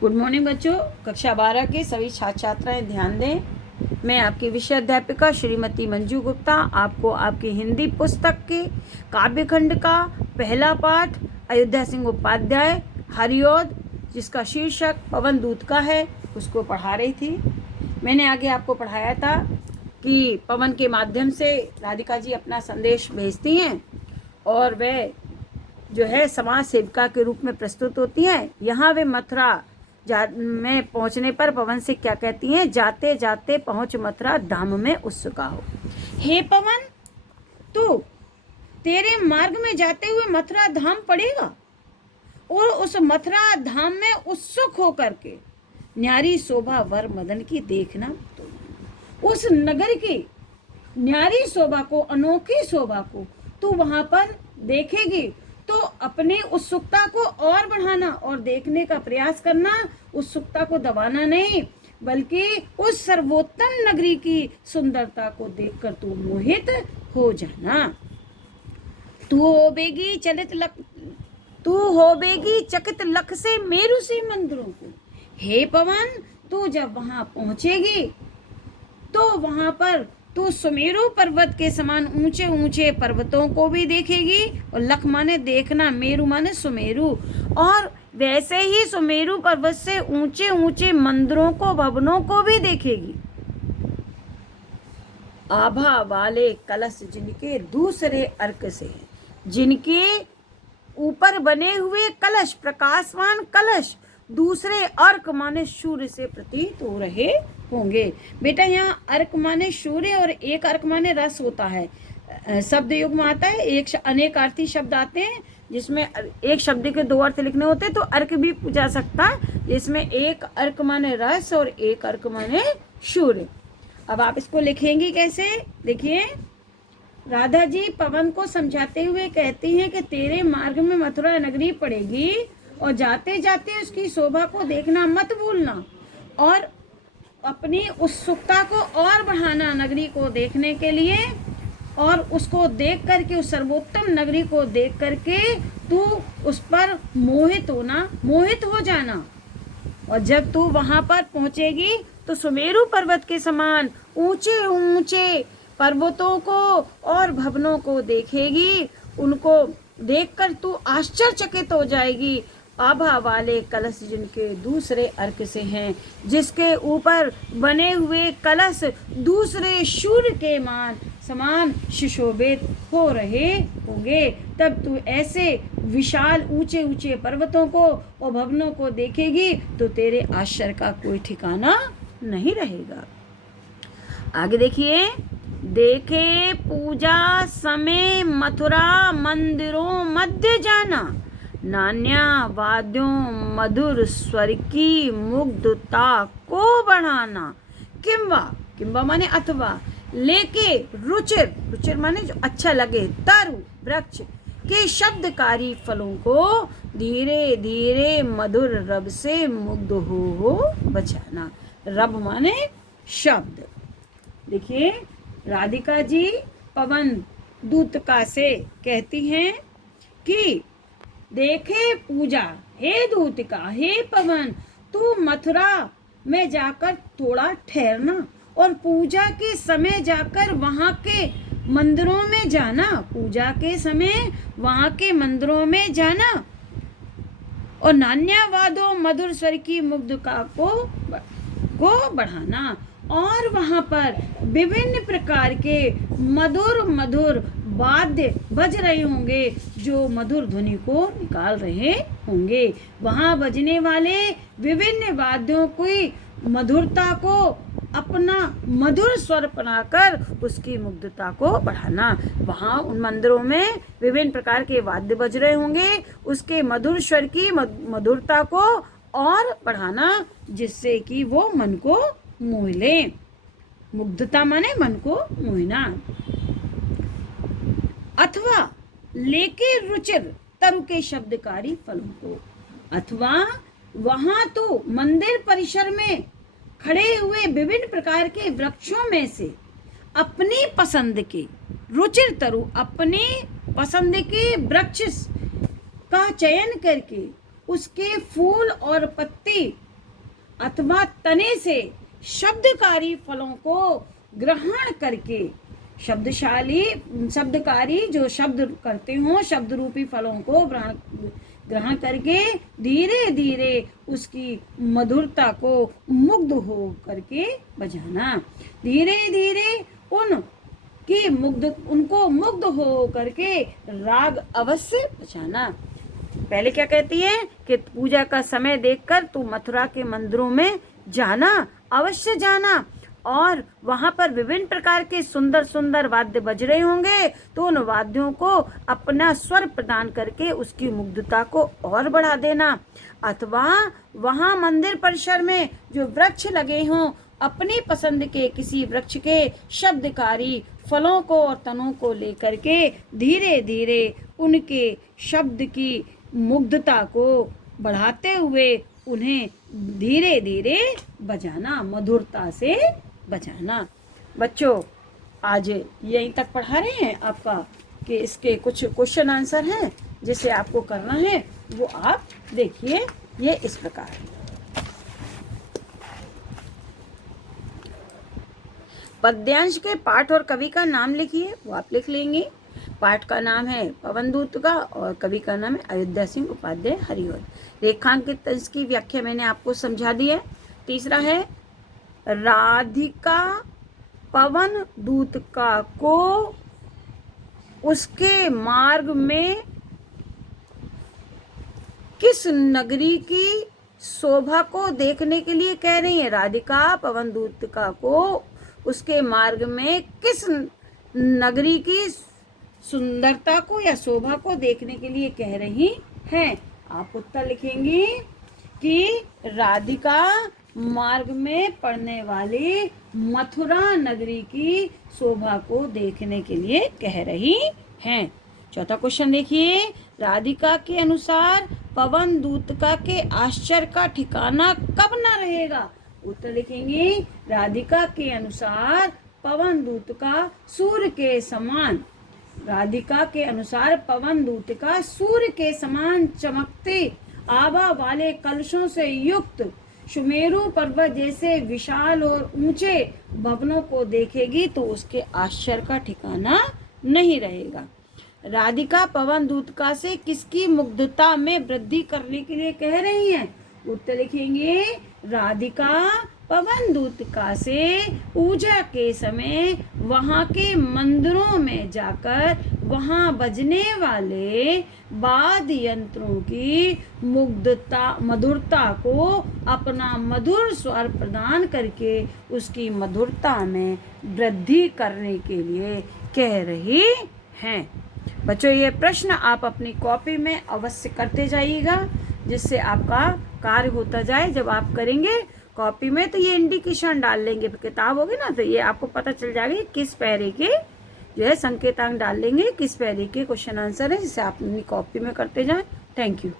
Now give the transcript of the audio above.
Good morning बच्चों। कक्षा 12 के सभी छात्र छात्राएं ध्यान दें। मैं आपकी विषय अध्यापिका श्रीमती मंजू गुप्ता आपको आपकी हिंदी पुस्तक के काव्यखंड का पहला पाठ अयोध्या सिंह उपाध्याय हरिऔध, जिसका शीर्षक पवन दूत का है, उसको पढ़ा रही थी। मैंने आगे आपको पढ़ाया था कि पवन के माध्यम से राधिका जी अपना संदेश भेजती हैं और वे जो है समाज सेविका के रूप में प्रस्तुत होती हैं। यहाँ वे मथुरा में पहुंचने पर पवन से क्या कहती हैं? जाते जाते पहुंच मथुरा धाम में उत्सुका हो। हे पवन, तू तेरे मार्ग में जाते हुए मथुरा धाम पड़ेगा और उस मथुरा धाम में उत्सुक होकर के न्यारी शोभा वर मदन की देखना। तो उस नगर की न्यारी शोभा को, अनोखी शोभा को तू वहां पर देखेगी तो अपनी उत्सुकता को और बढ़ाना और देखने का प्रयास करना। उत्सुकता को दबाना नहीं, बल्कि उस सर्वोत्तम नगरी की सुंदरता को देखकर तू मोहित हो जाना। तू होबेगी चकित लख से मेरु से मंदिरों को। हे पवन, तू जब वहां पहुंचेगी तो वहां पर तू सुमेरु पर्वत के समान ऊंचे ऊंचे पर्वतों को भी देखेगी। और लख माने देखना, मेरु माने सुमेरु, और वैसे ही सुमेरु पर्वत से ऊंचे ऊंचे मंदिरों को, भवनों को भी देखेगी। आभा वाले कलश जिनके दूसरे अर्क से है, जिनके ऊपर बने हुए कलश, प्रकाशवान कलश दूसरे अर्क माने सूर्य से प्रतीत हो रहे होंगे। बेटा, यहाँ अर्क माने सूर्य और एक अर्क माने रस होता है। शब्द युग में आता है, एक अनेकार्थी शब्द आते हैं जिसमें एक शब्द के दो अर्थ लिखने होते हैं, तो अर्क भी पूछा सकता है, जिसमें एक अर्क माने रस और एक अर्क माने सूर्य। अब आप इसको लिखेंगी कैसे? देखिए, राधा जी पवन को समझाते हुए कहती हैं कि तेरे मार्ग में मथुरा नगरी पड़ेगी और जाते जाते उसकी शोभा को देखना मत भूलना और अपनी उत्सुकता को और बढ़ाना नगरी को देखने के लिए। और उसको देख करके, उस सर्वोत्तम नगरी को देख करके तू उस पर मोहित हो जाना। और जब तू वहां पर पहुंचेगी तो सुमेरु पर्वत के समान ऊंचे ऊंचे पर्वतों को और भवनों को देखेगी। उनको देखकर तू आश्चर्यचकित हो जाएगी। आभा वाले कलश जिनके दूसरे अर्क से हैं, जिसके ऊपर बने हुए कलश दूसरे सूर्य के समान सुशोभित हो रहे होंगे। तब तू ऐसे विशाल ऊंचे ऊंचे पर्वतों को और भवनों को देखेगी तो तेरे आश्चर्य का कोई ठिकाना नहीं रहेगा। आगे देखिए, देखे पूजा समय मथुरा मंदिरों मध्य जाना, नान्या वाद्यों मधुर स्वर की मुग्धता को बढ़ाना। किंवा माने अथवा, लेके रुचिर माने जो अच्छा लगे, तरु वृक्ष के शब्दकारी फलों को धीरे धीरे मधुर रब से मुग्ध हो बचाना। रब माने शब्द। देखिए, राधिका जी पवन दूतका से कहती हैं कि देखे पूजा, हे दूतिका, हे पवन, तू मथुरा में जाकर थोड़ा ठहरना और पूजा के समय जाकर वहां के मंदिरों में जाना। पूजा के समय वहां के मंदिरों में जाना और नान्यावादों मधुर स्वर की मुग्धता को बढ़ाना। और वहां पर विभिन्न प्रकार के मधुर वाद्य बज रहे होंगे जो मधुर ध्वनि को निकाल रहे होंगे। वहां बजने वाले विभिन्न वाद्यों की मधुरता को अपना मधुर स्वर बनाकर उसकी मुग्धता को बढ़ाना। वहां उन मंदिरों में विभिन्न प्रकार के वाद्य बज रहे होंगे, उसके मधुर स्वर की मधुरता को और बढ़ाना, जिससे कि वो मन को मोह ले। मुग्धता माने मन को मोहना। अथवा लेके रुचिर तरु के शब्दकारी फलों को, अथवा वहां तो मंदिर परिसर में खड़े हुए विभिन्न प्रकार के वृक्षों में से अपनी पसंद के, रुचिर तरु अपने पसंद के वृक्ष का चयन करके उसके फूल और पत्ते अथवा तने से शब्दकारी फलों को ग्रहण करके, शब्दकारी जो शब्द करते हो, शब्द रूपी फलों को ग्रहण करके धीरे धीरे उसकी मधुरता को मुग्ध हो करके बजाना। धीरे धीरे उनको मुग्ध हो करके राग अवश्य बजाना। पहले क्या कहती है कि पूजा का समय देखकर तू मथुरा के मंदिरों में जाना, अवश्य जाना, और वहां पर विभिन्न प्रकार के सुंदर सुंदर वाद्य बज रहे होंगे, तो उन वाद्यों को अपना स्वर प्रदान करके उसकी मुग्धता को और बढ़ा देना। अथवा वहां मंदिर परिसर में जो वृक्ष लगे हों, अपनी पसंद के किसी वृक्ष के शब्दकारी फलों को और तनों को लेकर के धीरे धीरे उनके शब्द की मुग्धता को बढ़ाते हुए उन्हें धीरे धीरे बजाना, मधुरता से बजाना। बच्चों, आज यहीं तक पढ़ा रहे हैं आपका कि इसके कुछ क्वेश्चन आंसर हैं जिसे आपको करना है, वो आप देखिए। ये इस प्रकार है। पद्यांश के पाठ और कवि का नाम लिखिए, वो आप लिख लेंगे। पाठ का नाम है पवनदूत का और कवि का नाम है अयोध्या सिंह उपाध्याय हरिहर। रेखांकित इसकी व्याख्या मैंने आपको समझा दी है। तीसरा है राधिका पवन दूत का को उसके मार्ग में किस नगरी की शोभा को देखने के लिए कह रही है। राधिका पवन दूत का को उसके मार्ग में किस नगरी की सुंदरता को या शोभा को देखने के लिए कह रही हैं। आप उत्तर लिखेंगे कि राधिका मार्ग में पड़ने वाली मथुरा नगरी की शोभा को देखने के लिए कह रही हैं। चौथा क्वेश्चन देखिए। राधिका के अनुसार पवन दूतका के आश्चर्य का ठिकाना कब न रहेगा। उत्तर लिखेंगे राधिका के अनुसार पवन दूतका सूर्य के समान, राधिका के अनुसार पवन दूतका सूर्य के समान चमकते आभा वाले कलशों से युक्त सुमेरु पर्वत जैसे विशाल और ऊंचे भवनों को देखेगी तो उसके आश्चर्य का ठिकाना नहीं रहेगा। राधिका पवन दूतका से किसकी मुग्धता में वृद्धि करने के लिए कह रही हैं। उत्तर लिखेंगे राधिका पवन दूतका से पूजा के समय वहाँ के मंदिरों में जाकर वहाँ बजने वाले वाद्य यंत्रों की मधुरता को अपना मधुर स्वर प्रदान करके उसकी मधुरता में वृद्धि करने के लिए कह रही हैं। बच्चों, ये प्रश्न आप अपनी कॉपी में अवश्य करते जाइएगा, जिससे आपका कार्य होता जाए। जब आप करेंगे कॉपी में तो ये इंडिकेशन डाल लेंगे, किताब होगी ना तो ये आपको पता चल जाएगा किस पैरे के जो है संकेतांक डाल लेंगे, किस पैरे के क्वेश्चन आंसर है, जिसे आप अपनी कॉपी में करते जाएं। Thank you.